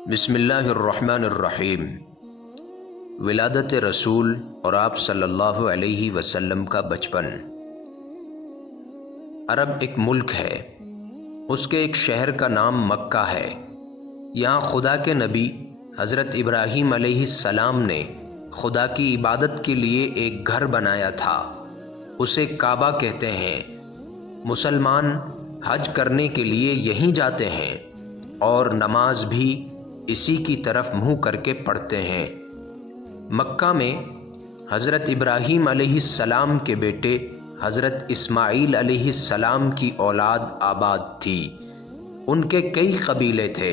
بسم اللہ الرحمن الرحیم۔ ولادت رسول اور آپ صلی اللہ علیہ وسلم کا بچپن۔ عرب ایک ملک ہے، اس کے ایک شہر کا نام مکہ ہے۔ یہاں خدا کے نبی حضرت ابراہیم علیہ السلام نے خدا کی عبادت کے لیے ایک گھر بنایا تھا، اسے کعبہ کہتے ہیں۔ مسلمان حج کرنے کے لیے یہیں جاتے ہیں اور نماز بھی اسی کی طرف منہ کر کے پڑھتے ہیں۔ مکہ میں حضرت ابراہیم علیہ السلام کے بیٹے حضرت اسماعیل علیہ السلام کی اولاد آباد تھی۔ ان کے کئی قبیلے تھے،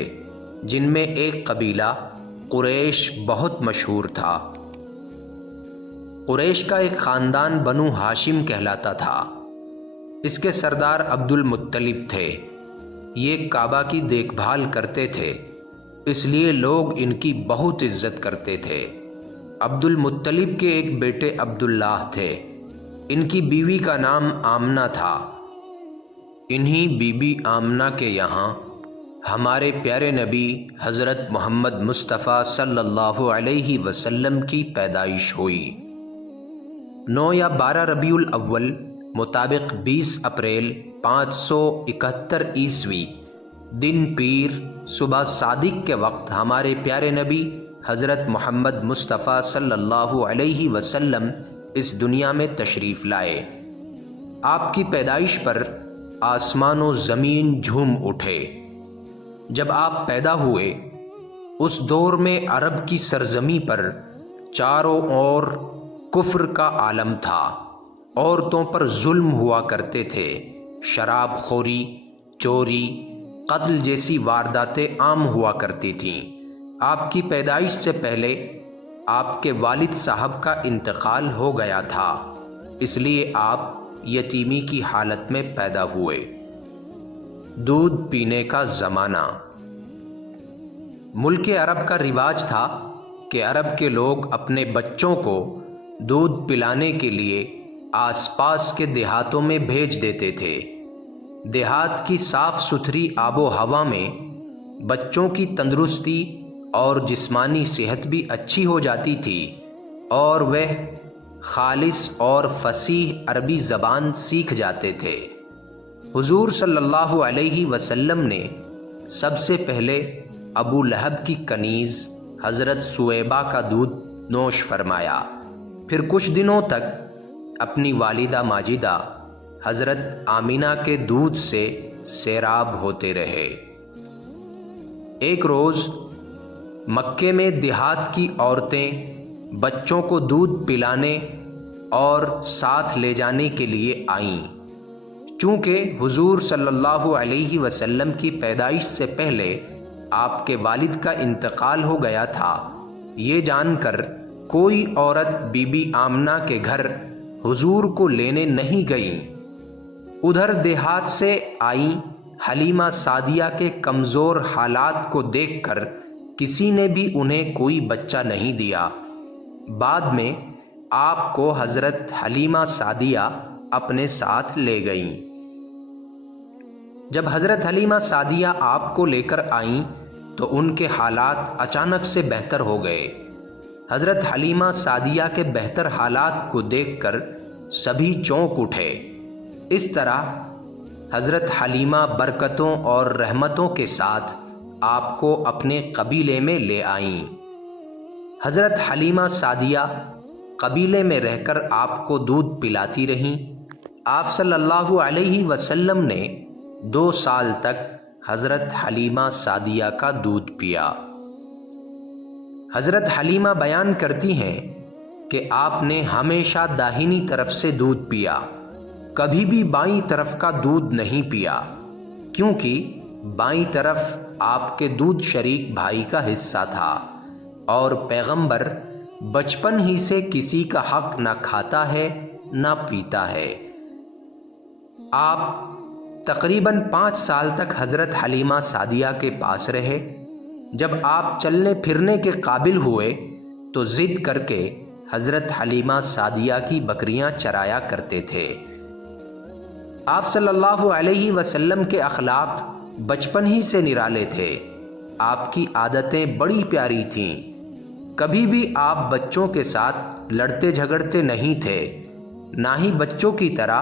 جن میں ایک قبیلہ قریش بہت مشہور تھا۔ قریش کا ایک خاندان بنو ہاشم کہلاتا تھا۔ اس کے سردار عبد المطلب تھے۔ یہ کعبہ کی دیکھ بھال کرتے تھے، اس لیے لوگ ان کی بہت عزت کرتے تھے۔ عبد المطلب کے ایک بیٹے عبداللہ تھے، ان کی بیوی کا نام آمنہ تھا۔ انہی بی بی آمنہ کے یہاں ہمارے پیارے نبی حضرت محمد مصطفیٰ صلی اللہ علیہ وسلم کی پیدائش ہوئی۔ 9 یا 12 ربیع الاول مطابق 20 اپریل 571 عیسوی دن پیر صبح صادق کے وقت ہمارے پیارے نبی حضرت محمد مصطفیٰ صلی اللہ علیہ وسلم اس دنیا میں تشریف لائے۔ آپ کی پیدائش پر آسمان و زمین جھوم اٹھے۔ جب آپ پیدا ہوئے، اس دور میں عرب کی سرزمین پر چاروں اور کفر کا عالم تھا۔ عورتوں پر ظلم ہوا کرتے تھے، شراب خوری، چوری، قتل جیسی وارداتیں عام ہوا کرتی تھیں۔ آپ کی پیدائش سے پہلے آپ کے والد صاحب کا انتقال ہو گیا تھا، اس لیے آپ یتیمی کی حالت میں پیدا ہوئے۔ دودھ پینے کا زمانہ۔ ملک عرب کا رواج تھا کہ عرب کے لوگ اپنے بچوں کو دودھ پلانے کے لیے آس پاس کے دیہاتوں میں بھیج دیتے تھے۔ دیہات کی صاف ستھری آب و ہوا میں بچوں کی تندرستی اور جسمانی صحت بھی اچھی ہو جاتی تھی، اور وہ خالص اور فصیح عربی زبان سیکھ جاتے تھے۔ حضور صلی اللہ علیہ وسلم نے سب سے پہلے ابو لہب کی کنیز حضرت سویبہ کا دودھ نوش فرمایا، پھر کچھ دنوں تک اپنی والدہ ماجدہ حضرت آمینہ کے دودھ سے سیراب ہوتے رہے۔ ایک روز مکے میں دیہات کی عورتیں بچوں کو دودھ پلانے اور ساتھ لے جانے کے لیے آئیں۔ چونکہ حضور صلی اللہ علیہ وسلم کی پیدائش سے پہلے آپ کے والد کا انتقال ہو گیا تھا، یہ جان کر کوئی عورت بی بی آمنہ کے گھر حضور کو لینے نہیں گئی۔ ادھر دیہات سے آئیں حلیمہ سعدیہ کے کمزور حالات کو دیکھ کر کسی نے بھی انہیں کوئی بچہ نہیں دیا۔ بعد میں آپ کو حضرت حلیمہ سعدیہ اپنے ساتھ لے گئیں۔ جب حضرت حلیمہ سعدیہ آپ کو لے کر آئیں تو ان کے حالات اچانک سے بہتر ہو گئے۔ حضرت حلیمہ سعدیہ کے بہتر حالات کو دیکھ کر سبھی چونک اٹھے۔ اس طرح حضرت حلیمہ برکتوں اور رحمتوں کے ساتھ آپ کو اپنے قبیلے میں لے آئیں۔ حضرت حلیمہ سعدیہ قبیلے میں رہ کر آپ کو دودھ پلاتی رہیں۔ آپ صلی اللہ علیہ وسلم نے 2 سال تک حضرت حلیمہ سعدیہ کا دودھ پیا۔ حضرت حلیمہ بیان کرتی ہیں کہ آپ نے ہمیشہ داہنی طرف سے دودھ پیا، کبھی بھی بائیں طرف کا دودھ نہیں پیا، کیونکہ بائیں طرف آپ کے دودھ شریک بھائی کا حصہ تھا، اور پیغمبر بچپن ہی سے کسی کا حق نہ کھاتا ہے نہ پیتا ہے۔ آپ تقریباً 5 سال تک حضرت حلیمہ سعدیہ کے پاس رہے۔ جب آپ چلنے پھرنے کے قابل ہوئے تو ضد کر کے حضرت حلیمہ سعدیہ کی بکریاں چرایا کرتے تھے۔ آپ صلی اللہ علیہ وسلم کے اخلاق بچپن ہی سے نرالے تھے۔ آپ کی عادتیں بڑی پیاری تھیں۔ کبھی بھی آپ بچوں کے ساتھ لڑتے جھگڑتے نہیں تھے، نہ ہی بچوں کی طرح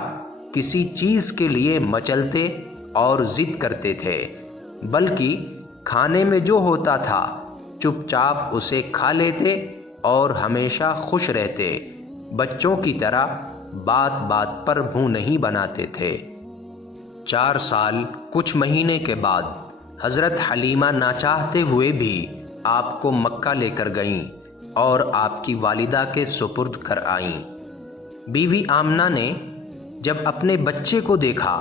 کسی چیز کے لیے مچلتے اور ضد کرتے تھے، بلکہ کھانے میں جو ہوتا تھا چپ چاپ اسے کھا لیتے اور ہمیشہ خوش رہتے۔ بچوں کی طرح بات بات پر منہ نہیں بناتے تھے۔ 4 سال کچھ مہینے کے بعد حضرت حلیمہ ناچاہتے ہوئے بھی آپ کو مکہ لے کر گئیں اور آپ کی والدہ کے سپرد کر آئیں۔ بیوی آمنہ نے جب اپنے بچے کو دیکھا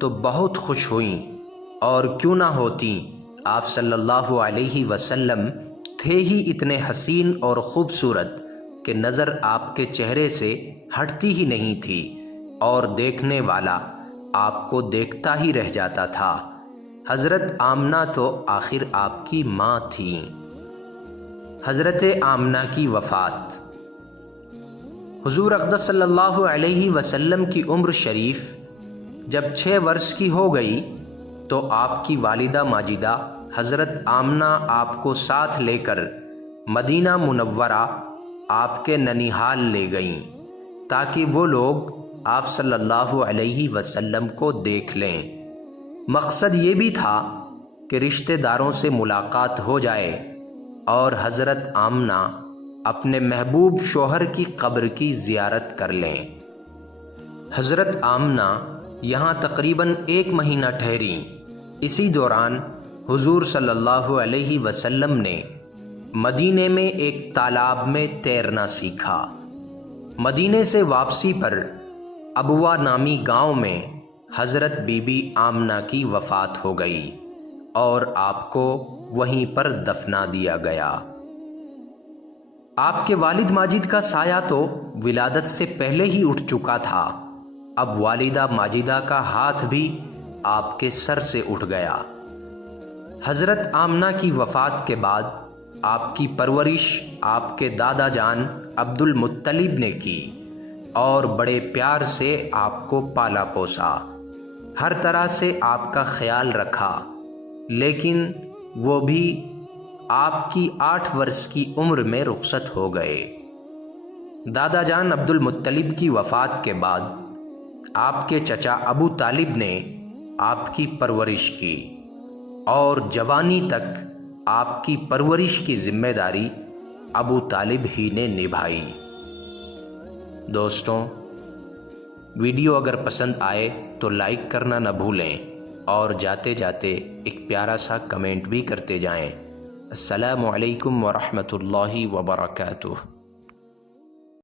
تو بہت خوش ہوئیں، اور کیوں نہ ہوتیں، آپ صلی اللہ علیہ وسلم تھے ہی اتنے حسین اور خوبصورت کہ نظر آپ کے چہرے سے ہٹتی ہی نہیں تھی، اور دیکھنے والا آپ کو دیکھتا ہی رہ جاتا تھا۔ حضرت آمنہ تو آخر آپ کی ماں تھیں۔ حضرت آمنہ کی وفات۔ حضور اقدس صلی اللہ علیہ وسلم کی عمر شریف جب 6 برس کی ہو گئی تو آپ کی والدہ ماجدہ حضرت آمنہ آپ کو ساتھ لے کر مدینہ منورہ آپ کے ننیحال لے گئیں تاکہ وہ لوگ آپ صلی اللہ علیہ وسلم کو دیکھ لیں۔ مقصد یہ بھی تھا کہ رشتہ داروں سے ملاقات ہو جائے اور حضرت آمنہ اپنے محبوب شوہر کی قبر کی زیارت کر لیں۔ حضرت آمنہ یہاں تقریباً 1 مہینہ ٹھہریں۔ اسی دوران حضور صلی اللہ علیہ وسلم نے مدینے میں ایک تالاب میں تیرنا سیکھا۔ مدینے سے واپسی پر ابوا نامی گاؤں میں حضرت بی بی آمنہ کی وفات ہو گئی اور آپ کو وہیں پر دفنا دیا گیا۔ آپ کے والد ماجد کا سایہ تو ولادت سے پہلے ہی اٹھ چکا تھا، اب والدہ ماجدہ کا ہاتھ بھی آپ کے سر سے اٹھ گیا۔ حضرت آمنہ کی وفات کے بعد آپ کی پرورش آپ کے دادا جان عبد المطلب نے کی اور بڑے پیار سے آپ کو پالا پوسا، ہر طرح سے آپ کا خیال رکھا، لیکن وہ بھی آپ کی 8 برس کی عمر میں رخصت ہو گئے۔ دادا جان عبد المطلب کی وفات کے بعد آپ کے چچا ابو طالب نے آپ کی پرورش کی اور جوانی تک آپ کی پرورش کی ذمہ داری ابو طالب ہی نے نبھائی۔ دوستوں، ویڈیو اگر پسند آئے تو لائک کرنا نہ بھولیں اور جاتے جاتے ایک پیارا سا کمنٹ بھی کرتے جائیں۔ السلام علیکم ورحمۃ اللہ وبرکاتہ۔